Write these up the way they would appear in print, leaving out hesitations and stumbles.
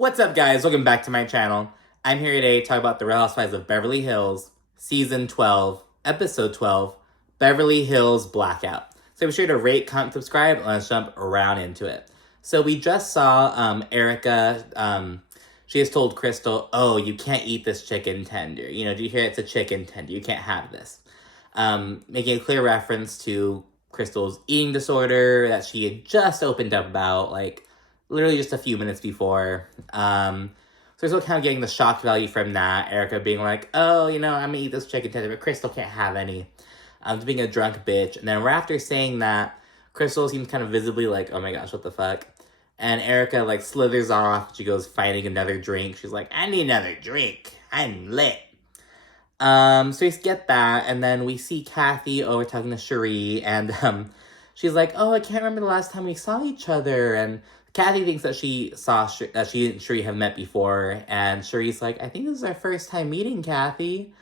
What's up, guys? Welcome back to my channel. I'm here today to talk about The Real Housewives of Beverly Hills, Season 12, Episode 12, Beverly Hills Blackout. So be sure to rate, comment, subscribe, and let's jump around into it. So we just saw Erika, she has told Crystal, oh, you can't eat this chicken tender. You know, do you hear it's a chicken tender? You can't have this. Making a clear reference to Crystal's eating disorder that she had just opened up about, like, literally just a few minutes before. So we're still kind of getting the shock value from that. Erika being like, oh, you know, I'm gonna eat this chicken tender, but Crystal can't have any. Just being a drunk bitch. And then right after saying that, Crystal seems kind of visibly like, oh my gosh, what the fuck? And Erika, like, slithers off. She goes finding another drink. She's like, I need another drink. I'm lit. So we get that, and then we see Kathy over talking to Sheree, and she's like, oh, I can't remember the last time we saw each other, and Kathy thinks that she saw that she and Sheree have met before, and Sheree's like, I think this is our first time meeting, Kathy.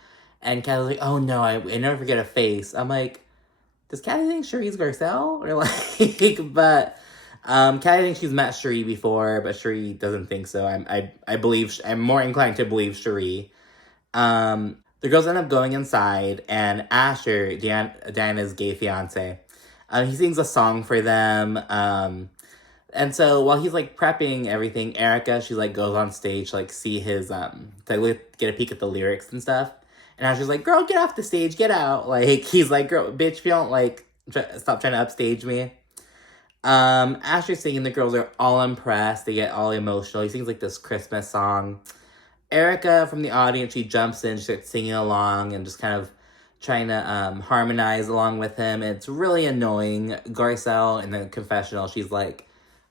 And Kathy's like, oh no, I never forget a face. I'm like, does Kathy think Sheree's Garcelle? Or like, but Kathy thinks she's met Sheree before, but Sheree doesn't think so. I believe, I'm more inclined to believe Sheree. The girls end up going inside, and Asher, Diana's gay fiance, he sings a song for them. And so while he's, like, prepping everything, Erika, she, like, goes on stage to, like, see his, to get a peek at the lyrics and stuff. And Asher's like, girl, get off the stage, get out. Like, he's like, girl, bitch, if you don't, like, stop trying to upstage me. Asher's singing, the girls are all impressed, they get all emotional. He sings, like, this Christmas song. Erika, from the audience, she jumps in, she starts singing along and just kind of trying to harmonize along with him. It's really annoying. Garcelle, in the confessional, she's like,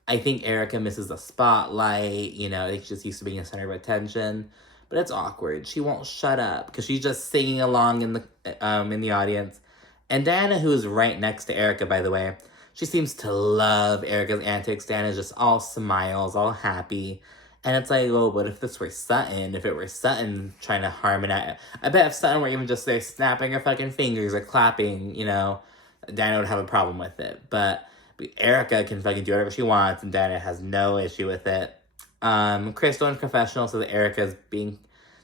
I think Erika misses the spotlight, you know, it's just used to being a center of attention. But it's awkward. She won't shut up because she's just singing along in the audience. And Diana, who is right next to Erika, by the way, she seems to love Erika's antics. Diana's just all smiles, all happy. And it's like, well, what if this were Sutton? If it were Sutton trying to harmonize, I bet if Sutton were even just there snapping her fucking fingers or clapping, you know, Diana would have a problem with it. But Erika can fucking do whatever she wants, and Diana has no issue with it. Crystal in confessional says that Erika's being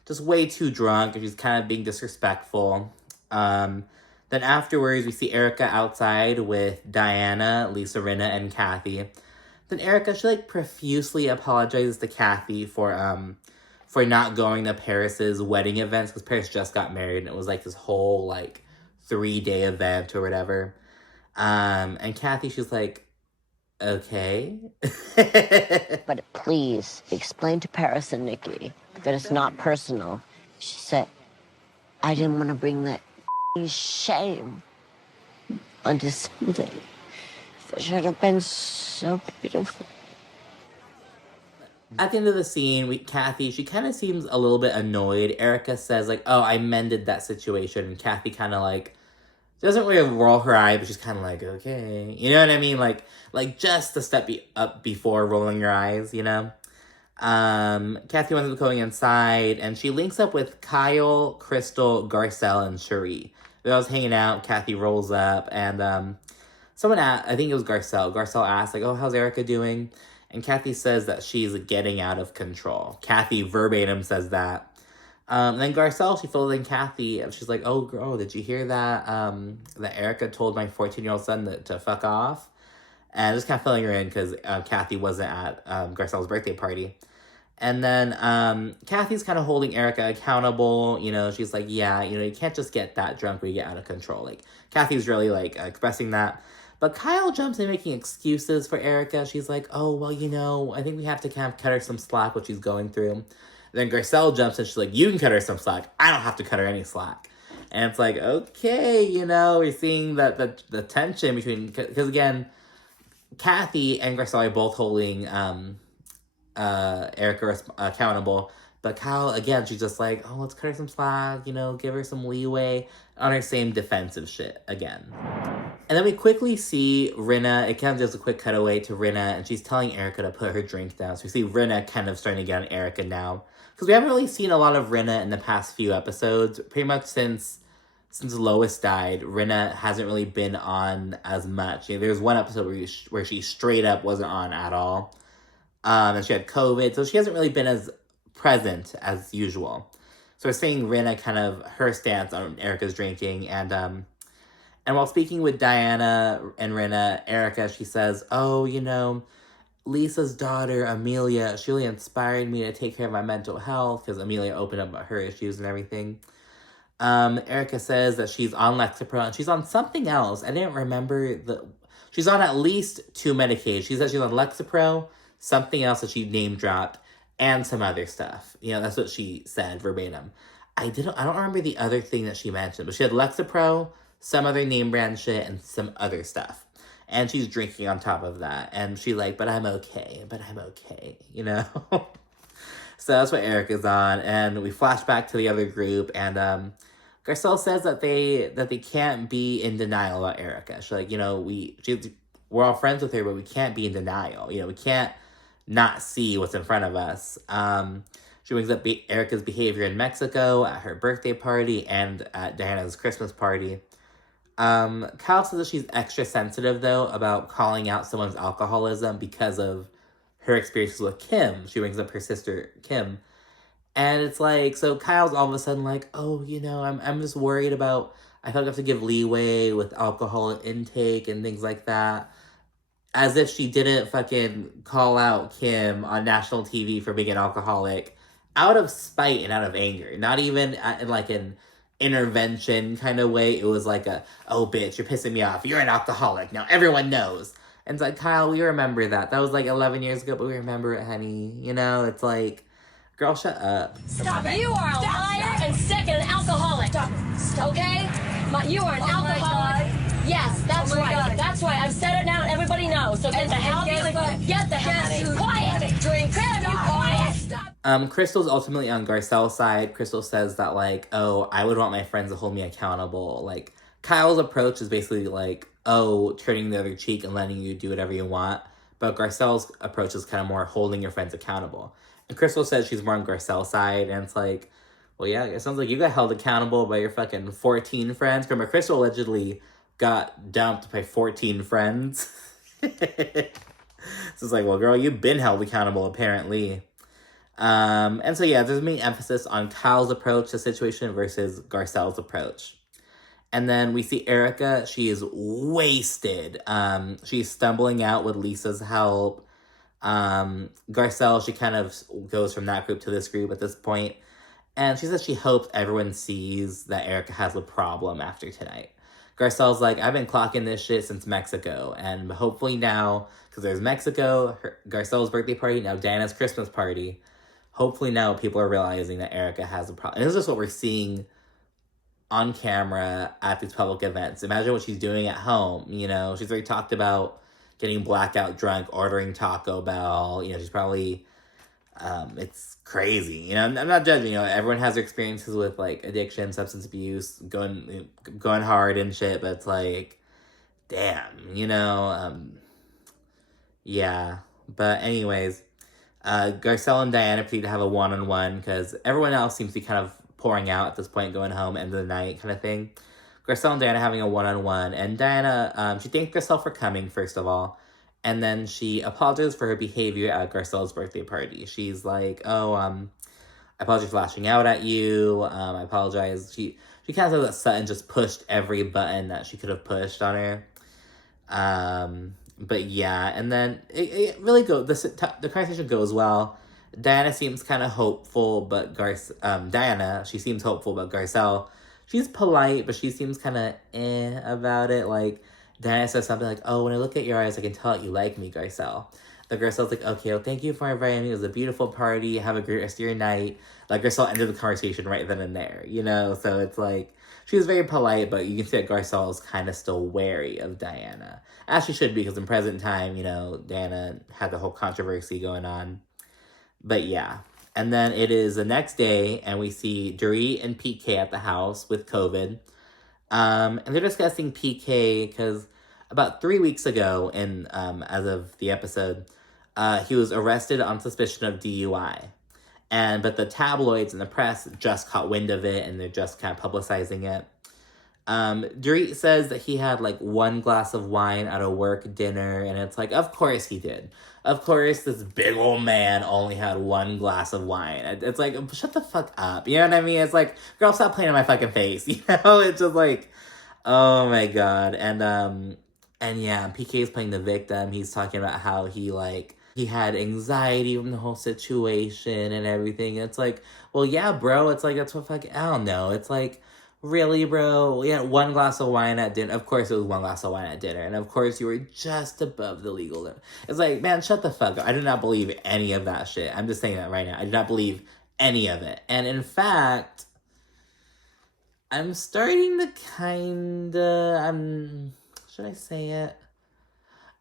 just way too drunk, and she's kind of being disrespectful. Then afterwards, we see Erika outside with Diana, Lisa, Rinna, and Kathy. Then Erika, she, like, profusely apologizes to Kathy for not going to Paris's wedding events, because Paris just got married, and it was, like, this whole, like, 3-day event or whatever. And Kathy, she's like, okay. But please, explain to Paris and Nikki that it's not personal. She said, I didn't want to bring that shame onto something that should have been so beautiful. At the end of the scene, Kathy, she kind of seems a little bit annoyed. Erika says, like, oh, I mended that situation. And Kathy kind of, like, doesn't really roll her eye, but she's kind of like, okay. You know what I mean? Like just a step up before rolling your eyes, you know? Kathy winds up going inside, and she links up with Kyle, Crystal, Garcelle, and Sheree. When I was hanging out, Kathy rolls up, and someone asked, I think it was Garcelle. Garcelle asked, like, oh, how's Erika doing? And Kathy says that she's getting out of control. Kathy verbatim says that. And then Garcelle, she fills in Kathy, and she's like, oh, girl, did you hear that, that Erika told my 14-year-old son to fuck off? And just kind of filling her in, because Kathy wasn't at Garcelle's birthday party. And then Kathy's kind of holding Erika accountable, you know, she's like, yeah, you know, you can't just get that drunk where you get out of control. Like, Kathy's really, like, expressing that. But Kyle jumps in making excuses for Erika. She's like, oh, well, you know, I think we have to kind of cut her some slack, what she's going through. Then Garcelle jumps in, she's like, you can cut her some slack. I don't have to cut her any slack. And it's like, okay, you know, we're seeing that the tension between, because again, Kathy and Garcelle are both holding Erika accountable. But Kyle, again, she's just like, oh, let's cut her some slack, you know, give her some leeway on her same defensive shit again. And then we quickly see Rinna, it kind of does a quick cutaway to Rinna, and she's telling Erika to put her drink down. So we see Rinna kind of starting to get on Erika now. Because we haven't really seen a lot of Rinna in the past few episodes. Pretty much since Lois died, Rinna hasn't really been on as much. You know, there's one episode where she straight up wasn't on at all. And she had COVID, so she hasn't really been as present as usual. So we're seeing Rinna kind of her stance on Erika's drinking, and while speaking with Diana and Rinna, Erika, she says, "Oh, Lisa's daughter, Amelia, she really inspired me to take care of my mental health because Amelia opened up about her issues and everything." Erika says that she's on Lexapro and she's on something else. I didn't remember she's on at least 2 medications. She says she's on Lexapro, something else that she name dropped, and some other stuff. That's what she said verbatim. I don't remember the other thing that she mentioned, but she had Lexapro, some other name brand shit, and some other stuff. And she's drinking on top of that. And she's like, but I'm okay. So that's what Erika's on. And we flash back to the other group. And Garcelle says that they can't be in denial about Erika. She's like, we're all friends with her, but we can't be in denial. We can't not see what's in front of us. She brings up Erika's behavior in Mexico at her birthday party and at Diana's Christmas party. Kyle says that she's extra sensitive, though, about calling out someone's alcoholism because of her experiences with Kim. She brings up her sister, Kim. And it's like, so Kyle's all of a sudden like, oh, I'm just worried about, I feel like I have to give leeway with alcohol intake and things like that. As if she didn't fucking call out Kim on national TV for being an alcoholic out of spite and out of anger. Not even in like an intervention kind of way. It was like oh bitch, you're pissing me off. You're an alcoholic. Now everyone knows. And it's like, Kyle, we remember that. That was like 11 years ago, but we remember it, honey. It's like, girl, shut up. Stop it. You are a liar and sick and an alcoholic. Stop it. Stop. Okay? You are an alcoholic. Yes, that's right. God. That's right. I've said it now and everybody knows. So get the hell out of here. Get the hell out of here. Quiet. Drink. Quiet. Stop. Crystal's ultimately on Garcelle's side. Crystal says that, like, oh, I would want my friends to hold me accountable. Like, Kyle's approach is basically like, oh, turning the other cheek and letting you do whatever you want. But Garcelle's approach is kind of more holding your friends accountable. And Crystal says she's more on Garcelle's side, and it's like, well, yeah, it sounds like you got held accountable by your fucking 14 friends. Remember, Crystal allegedly got dumped by 14 friends. So it's like, well, girl, you've been held accountable, apparently. And so, yeah, there's a main emphasis on Kyle's approach to the situation versus Garcelle's approach. And then we see Erika. She is wasted. She's stumbling out with Lisa's help. Garcelle, she kind of goes from that group to this group at this point. And she says she hopes everyone sees that Erika has a problem after tonight. Garcelle's like, I've been clocking this shit since Mexico. And hopefully now, because there's Mexico, Garcelle's birthday party, now Diana's Christmas party. Hopefully now people are realizing that Erika has a problem. And this is just what we're seeing on camera at these public events. Imagine what she's doing at home. She's already talked about getting blackout drunk, ordering Taco Bell. She's probably, it's crazy. I'm not judging. Everyone has their experiences with like addiction, substance abuse, going hard and shit. But it's like, damn, yeah. But anyways, Garcelle and Diana proceed to have a one-on-one because everyone else seems to be kind of pouring out at this point, going home, end of the night kind of thing. Garcelle and Diana having a one-on-one, and Diana, she thanked Garcelle for coming, first of all, and then she apologized for her behavior at Garcelle's birthday party. She's like, oh, I apologize for lashing out at you, I apologize. She kind of says that Sutton just pushed every button that she could have pushed on her. But yeah, and then it really goes, the conversation goes well. Diana seems kind of hopeful, but Diana, she seems hopeful, but Garcelle, she's polite, but she seems kind of about it. Like, Diana says something like, oh, when I look at your eyes, I can tell that you like me, Garcelle. The Garcelle's like, okay, well, thank you for inviting me. It was a beautiful party. Have a great rest of your night. Like, Garcelle ended the conversation right then and there, So it's like, she was very polite, but you can see that Garcelle is kind of still wary of Diana. As she should be, because in present time, Diana had the whole controversy going on. But yeah. And then it is the next day, and we see Dorit and PK at the house with COVID. And they're discussing PK because about 3 weeks ago, as of the episode, he was arrested on suspicion of DUI. But the tabloids and the press just caught wind of it, and they're just kind of publicizing it. Dorit says that he had like one glass of wine at a work dinner, and it's like, of course he did. Of course this big old man only had one glass of wine. It's like, shut the fuck up. You know what I mean? It's like, girl, stop playing in my fucking face. You know? It's just like, oh my god. And yeah, PK is playing the victim. He's talking about how he had anxiety from the whole situation and everything. It's like, well, yeah, bro. It's like, that's what fucking, I don't know. It's like, really, bro? We had one glass of wine at dinner. Of course it was one glass of wine at dinner. And of course you were just above the legal limit. It's like, man, shut the fuck up. I do not believe any of that shit. I'm just saying that right now. I do not believe any of it. And in fact, I'm starting to should I say it?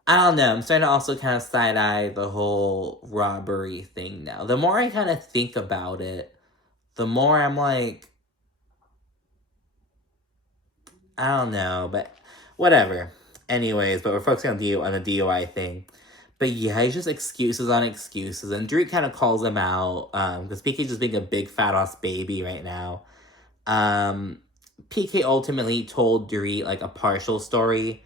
I don't know. I'm starting to also kind of side-eye the whole robbery thing now. The more I kind of think about it, the more I'm like, I don't know, but whatever. Anyways, but we're focusing on the DUI thing. But yeah, it's just excuses on excuses. And Dorit kind of calls him out, because PK's just being a big fat-ass baby right now. PK ultimately told Dorit, like, a partial story,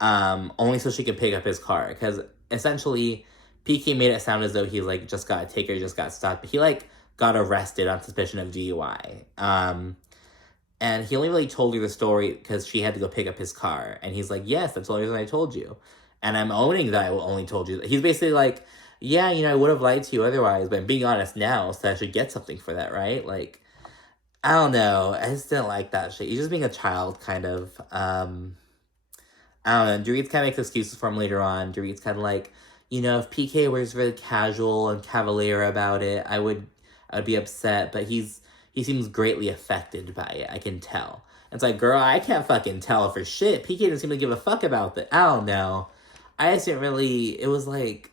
only so she could pick up his car. Because, essentially, PK made it sound as though he, like, just got a ticket, just got stopped. But he, like, got arrested on suspicion of DUI. And he only really told her the story because she had to go pick up his car. And he's like, yes, that's the only reason I told you. And I'm owning that I only told you. He's basically like, yeah, you know, I would have lied to you otherwise, but I'm being honest now, so I should get something for that, right? Like, I don't know. I just didn't like that shit. He's just being a child, kind of. I don't know. Dorit's kind of makes excuses for him later on. Dorit's kind of like, you know, if PK was really casual and cavalier about it, I would be upset. But he seems greatly affected by it. I can tell. It's like, girl, I can't fucking tell for shit. PK didn't seem to give a fuck about that. I don't know. I just didn't really. It was like,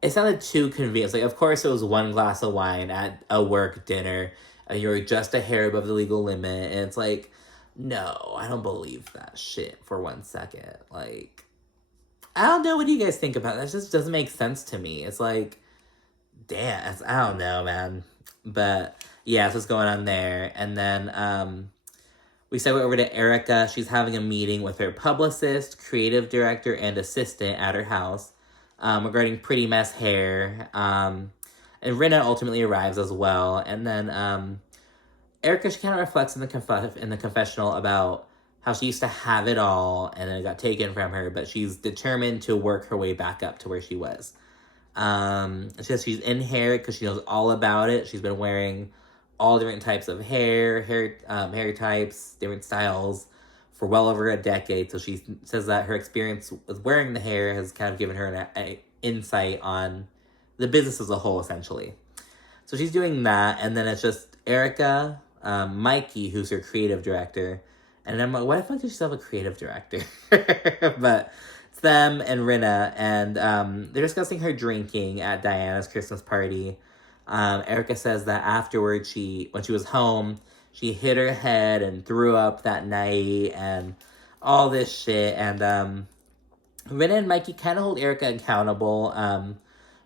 it sounded too convenient. It's like, of course it was one glass of wine at a work dinner. And you're just a hair above the legal limit. And it's like, no, I don't believe that shit for 1 second. Like, I don't know. What do you guys think about that? It just doesn't make sense to me. It's like, damn, I don't know, man. But yeah, that's what's going on there. And then we segue over to Erika. She's having a meeting with her publicist, creative director, and assistant at her house regarding Pretty Mess hair. And Rinna ultimately arrives as well. And then Erika, she kind of reflects in the confessional about how she used to have it all and then it got taken from her, but she's determined to work her way back up to where she was. She says she's in hair because she knows all about it. She's been wearing all different types of hair types, different styles for well over a decade. So she says that her experience with wearing the hair has kind of given her an insight on the business as a whole, essentially. So she's doing that, and then it's just Erika, Mikey, who's her creative director, and I'm like, why the fuck does she have a creative director? But it's them and Rinna, and they're discussing her drinking at Diana's Christmas party. Erika says that afterwards, when she was home, she hit her head and threw up that night, and all this shit, and Rinna and Mikey kind of hold Erika accountable.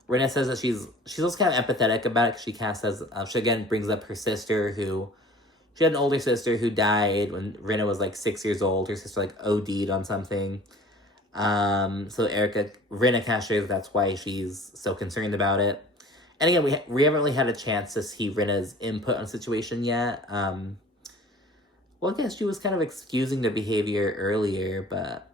Rinna says that she's also kind of empathetic about it because she kind of says, she again brings up her sister she had an older sister who died when Rinna was like 6 years old. Her sister like OD'd on something. So Rinna kind of shows that's why she's so concerned about it. And again, we haven't really had a chance to see Rinna's input on the situation yet. Well, I guess she was kind of excusing the behavior earlier, but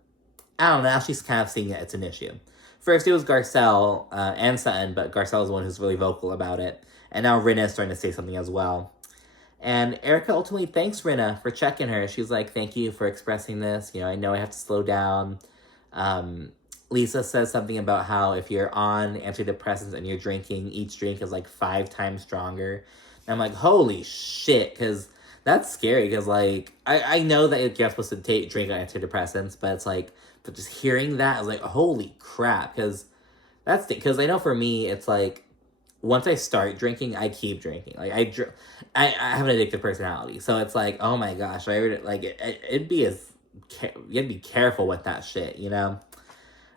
I don't know. Now she's kind of seeing that it's an issue. First, it was Garcelle and Sutton, but Garcelle is the one who's really vocal about it. And now Rinna is starting to say something as well. And Erika ultimately thanks Rinna for checking her. She's like, thank you for expressing this. You know, I know I have to slow down. Lisa says something about how if you're on antidepressants and you're drinking, each drink is like 5 times stronger. And I'm like, holy shit, because that's scary. Because, like, I know that you're supposed to drink antidepressants, but it's like, but just hearing that, I was like, holy crap. Because I know for me, it's like, once I start drinking, I keep drinking. Like, I have an addictive personality. So it's like, oh my gosh, it'd be you gotta be careful with that shit, you know?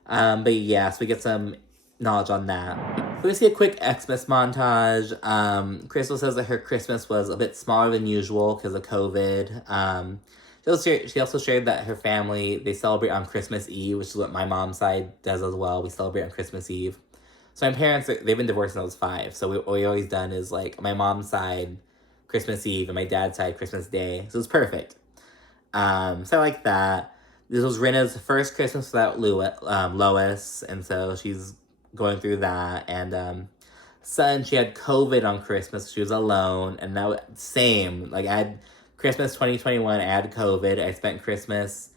But yeah, so we get some knowledge on that. We see a quick Xmas montage. Crystal says that her Christmas was a bit smaller than usual because of COVID. She also shared that her family, they celebrate on Christmas Eve, which is what my mom's side does as well. We celebrate on Christmas Eve. So my parents, they've been divorced since I was 5. So what we always done is like my mom's side, Christmas Eve, and my dad's side, Christmas Day. So it's perfect. So I like that. This was Rinna's first Christmas without Lois, and so she's going through that. And Sutton, she had COVID on Christmas. She was alone, and now same. Like I had Christmas 2021, I had COVID. I spent Christmas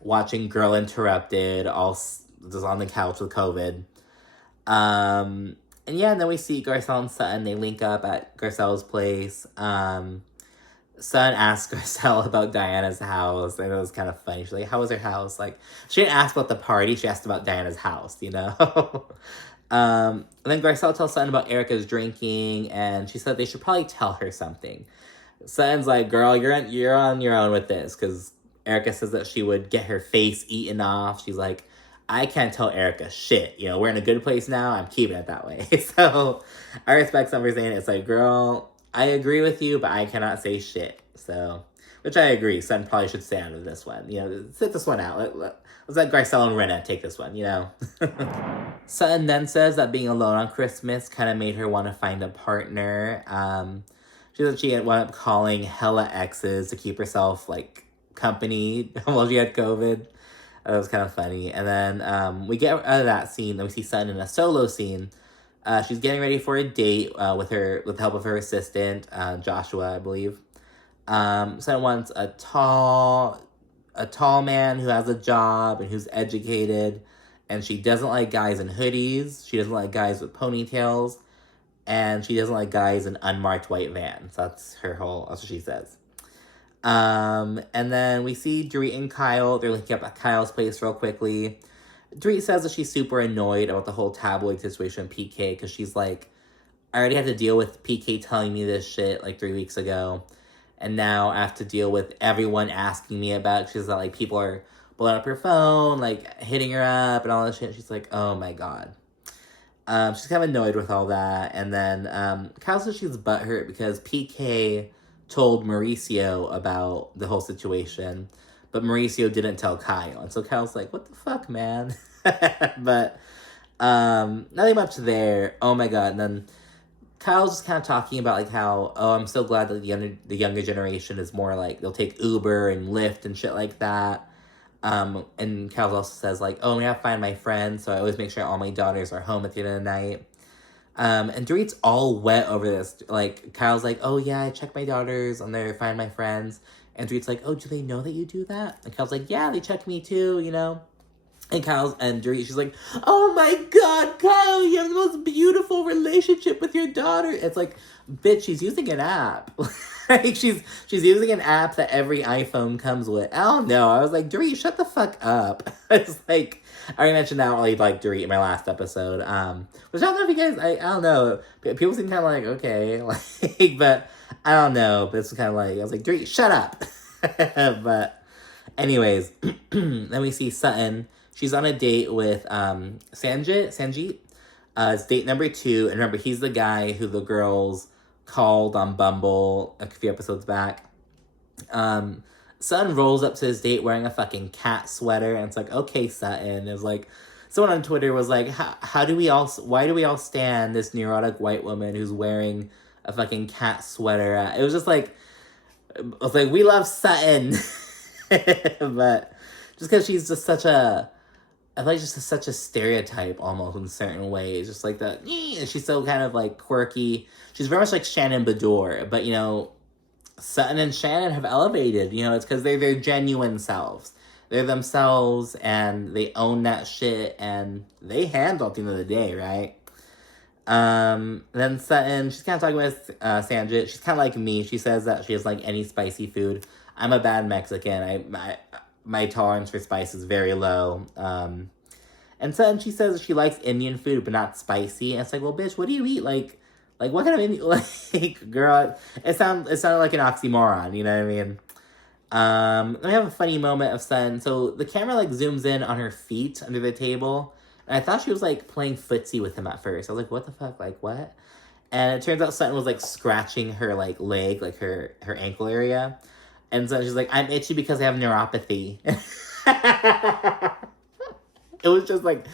watching Girl Interrupted, all just on the couch with COVID. And yeah, and then we see Garcelle and Sutton. They link up at Garcelle's place. Sutton asks Garcelle about Diana's house, and it was kind of funny. She's like, how was her house? Like, she didn't ask about the party, she asked about Diana's house, you know? And then Garcelle tells Sutton about Erika's drinking, and she said they should probably tell her something. Sutton's like, girl, you're on your own with this, because Erika says that she would get her face eaten off. She's like, I can't tell Erika shit. You know, we're in a good place now, I'm keeping it that way. So, I respect Summer saying it's like, girl, I agree with you, but I cannot say shit. So, which I agree. Sutton probably should stay out of this one. You know, sit this one out. Let's let Garcelle and Rinna take this one, you know. Sutton then says that being alone on Christmas kind of made her want to find a partner. She said she had wound up calling hella exes to keep herself, like, company while she had COVID. That was kind of funny. And then we get out of that scene, then we see Sutton in a solo scene. She's getting ready for a date with the help of her assistant, Joshua, I believe. Sutton wants a tall man who has a job and who's educated, and she doesn't like guys in hoodies. She doesn't like guys with ponytails, and she doesn't like guys in unmarked white vans. That's that's what she says. And then we see Dorit and Kyle. They're linking up at Kyle's place real quickly. Dorit says that she's super annoyed about the whole tabloid situation with PK, because she's like, I already had to deal with PK telling me this shit like 3 weeks ago, and now I have to deal with everyone asking me about it. She's like, people are blowing up her phone, like hitting her up and all this shit. She's like, oh my god. She's kind of annoyed with all that. And then Kyle says she's butthurt because PK told Mauricio about the whole situation, but Mauricio didn't tell Kyle. And so Kyle's like, what the fuck, man? But nothing much there. Oh my god. And then Kyle's just kind of talking about like how, oh, I'm so glad that the younger generation is more like, they'll take Uber and Lyft and shit like that. And Kyle also says like, oh, I have to find my friends, so I always make sure all my daughters are home at the end of the night. And Dorit's all wet over this. Like, Kyle's like, oh yeah, I check my daughters on there, find my friends. And Dorit's like, oh, do they know that you do that? And Kyle's like, yeah, they check me too, you know? And Dorit, she's like, oh my god, Kyle, you have the most beautiful relationship with your daughter. It's like, bitch, she's using an app. Like, she's using an app that every iPhone comes with. I don't know. I was like, Dorit, shut the fuck up. It's like, I already mentioned that I really like Dorit in my last episode. Which I don't know if you guys, I don't know. People seem kind of like, okay, like, but I don't know. But it's kind of like, I was like, Dorit, shut up. But anyways, then we see Sutton. She's on a date with Sanjit. It's date number 2. And remember, he's the guy who the girls called on Bumble a few episodes back. Sutton rolls up to his date wearing a fucking cat sweater. And it's like, okay, Sutton. It was like, someone on Twitter was like, why do we all stand this neurotic white woman who's wearing a fucking cat sweater? It was just like, we love Sutton. But just because she's just such a, I feel like just such a stereotype almost in certain ways. Just like that, she's so kind of like quirky. She's very much like Shannon Beador, but you know, Sutton and Shannon have elevated. You know, it's because they're their genuine selves. They're themselves, and they own that shit, and they handle at the end of the day, right? Then Sutton, she's kind of talking with Sanjit. She's kind of like me. She says that she doesn't like any spicy food. I'm a bad Mexican. My tolerance for spice is very low. And Sutton, she says she likes Indian food, but not spicy. And it's like, well, bitch, what do you eat? Like what kind of Indian, like, girl, it sounded like an oxymoron, you know what I mean? Then we have a funny moment of Sutton. So the camera, like, zooms in on her feet under the table. And I thought she was, like, playing footsie with him at first. I was like, what the fuck? Like, what? And it turns out Sutton was, like, scratching her, like, leg, like, her ankle area. And so she's like, I'm itchy because I have neuropathy. It was just like,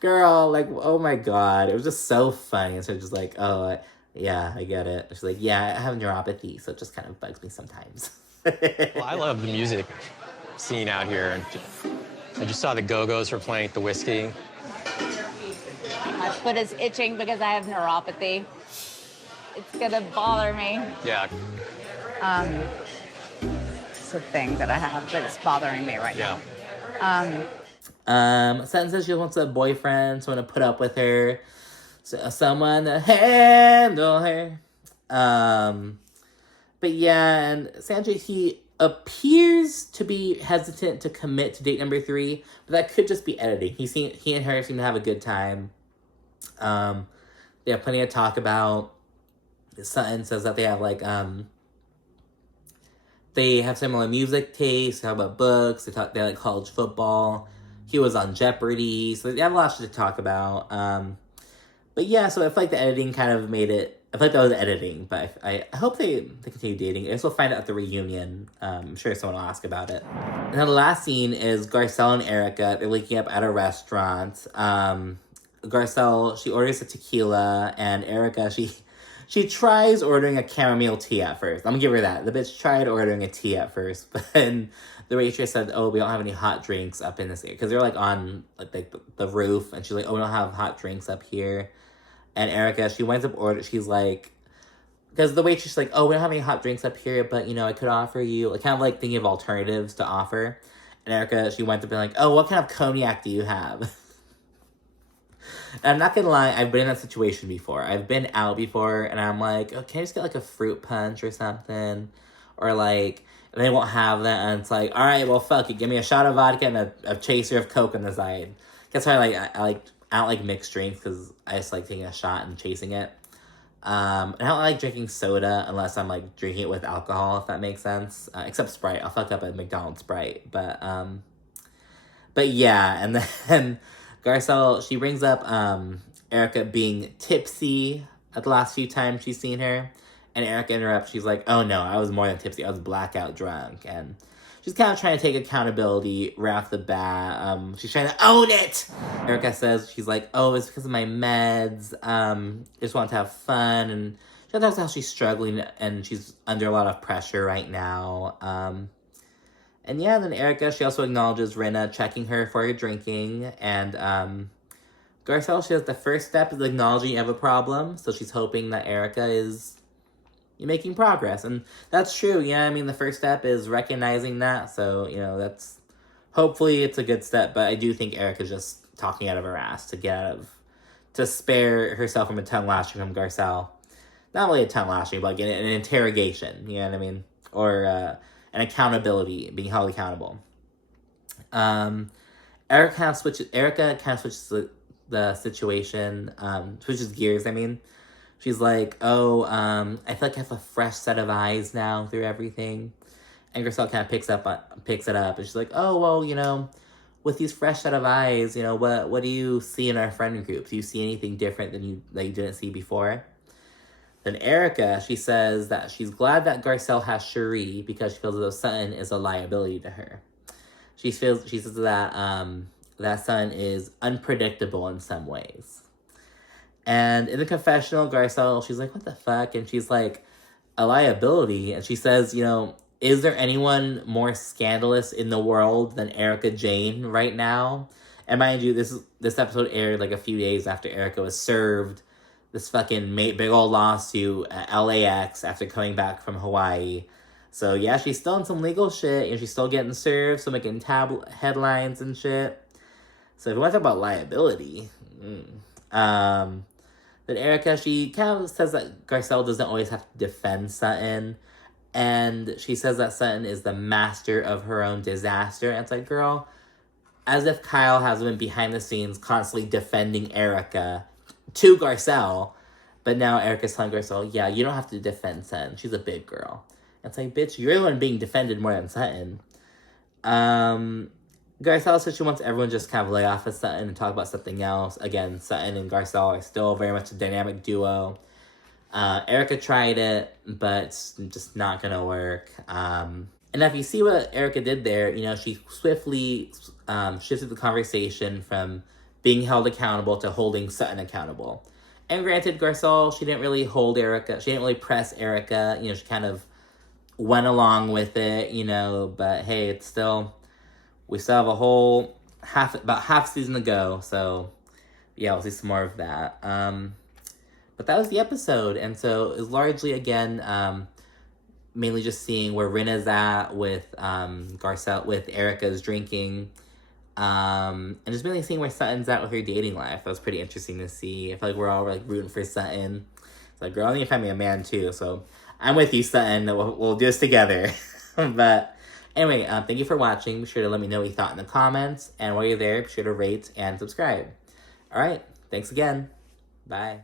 girl, like, oh my God. It was just so funny. And so just like, oh, yeah, I get it. She's like, yeah, I have neuropathy, so it just kind of bugs me sometimes. Well, I love the music scene out here. I just saw the Go-Go's were playing at the Whiskey. My foot is itching because I have neuropathy. It's gonna bother me. Yeah. It's a thing that I have, but it's bothering me right now. Sutton says she wants a boyfriend, someone to put up with her, someone to handle her. But yeah, and Sanjit, he appears to be hesitant to commit to date number 3, but that could just be editing. He and her seem to have a good time. They have plenty to talk about. Sutton says that they have they have similar music tastes, they talk about books, they like college football. He was on Jeopardy, so they have a lot to talk about. But yeah, so I feel like the editing kind of made it. I feel like that was editing, but I hope they continue dating. I guess we'll find out at the reunion. I'm sure someone will ask about it. And then the last scene is Garcelle and Erika. They're waking up at a restaurant. Garcelle, she orders a tequila, and Erika, she tries ordering a chamomile tea at first. I'm gonna give her that. The bitch tried ordering a tea at first, but then the waitress said, oh, we don't have any hot drinks up in this area. Because they're like on like the roof, and she's like, oh, we don't have hot drinks up here. And Erika, she winds up ordering, she's like, because the waitress is like, oh, we don't have any hot drinks up here, but, you know, I could offer you, like, kind of like thinking of alternatives to offer. And Erika, she winds up being like, oh, what kind of cognac do you have? And I'm not gonna lie, I've been in that situation before. I've been out before, and I'm like, oh, can I just get, like, a fruit punch or something? Or, like, and they won't have that, and it's like, all right, well, fuck it, give me a shot of vodka and a chaser of Coke on the side. That's why I don't like mixed drinks, because I just like taking a shot and chasing it. I don't like drinking soda unless I'm like drinking it with alcohol, if that makes sense. Except Sprite. I'll fuck up a McDonald's Sprite. But yeah, and then Garcelle, she brings up Erika being tipsy at the last few times she's seen her. And Erika interrupts. She's like, oh no, I was more than tipsy. I was blackout drunk. And she's kind of trying to take accountability right off the bat. She's trying to own it. Erika says, she's like, oh, it's because of my meds. I just want to have fun. And she talks about how she's struggling and she's under a lot of pressure right now. And yeah, then Erika, she also acknowledges Rinna checking her for her drinking. And Garcelle, she has the first step is acknowledging you have a problem. So she's hoping that Erika is making progress, and that's true. Yeah, I mean, the first step is recognizing that, so, you know, that's, hopefully it's a good step, but I do think Erika's just talking out of her ass to spare herself from a tongue lashing from Garcelle. Not really a tongue lashing, but like an interrogation, you know what I mean? Or an accountability, being held accountable. Erika kind of switches the situation, switches gears, I mean. She's like, oh, I feel like I have a fresh set of eyes now through everything. And Garcelle kind of picks it up. And she's like, oh, well, you know, with these fresh set of eyes, you know, what do you see in our friend group? Do you see anything different that you didn't see before? Then Erika, she says that she's glad that Garcelle has Sheree because she feels as though Sutton is a liability to her. She says that that Sutton is unpredictable in some ways. And in the confessional, Garcelle, she's like, what the fuck? And she's like, a liability. And she says, you know, is there anyone more scandalous in the world than Erika Jayne right now? And mind you, this episode aired like a few days after Erika was served this fucking big old lawsuit at LAX after coming back from Hawaii. So yeah, she's still in some legal shit, and she's still getting served, so making headlines and shit. So if we want to talk about liability, then Erika, she kind of says that Garcelle doesn't always have to defend Sutton. And she says that Sutton is the master of her own disaster. And it's like, girl, as if Kyle hasn't been behind the scenes constantly defending Erika to Garcelle. But now Erika's telling Garcelle, yeah, you don't have to defend Sutton. She's a big girl. And it's like, bitch, you're the one being defended more than Sutton. Garcelle says she wants everyone to just kind of lay off of Sutton and talk about something else. Again, Sutton and Garcelle are still very much a dynamic duo. Erika tried it, but it's just not gonna work. And if you see what Erika did there, she swiftly shifted the conversation from being held accountable to holding Sutton accountable. And granted, Garcelle, she didn't really hold Erika. She didn't really press Erika. She kind of went along with it, but hey, we still have a whole about half season to go. So yeah, we'll see some more of that. But that was the episode. And so it's largely, again, mainly just seeing where Rinna's at with Garcelle, with Erika's drinking. And just mainly seeing where Sutton's at with her dating life. That was pretty interesting to see. I feel like we're all rooting for Sutton. It's like, girl, I need to find me a man too. So I'm with you, Sutton. We'll do this together. But anyway, thank you for watching. Be sure to let me know what you thought in the comments. And while you're there, be sure to rate and subscribe. All right. Thanks again. Bye.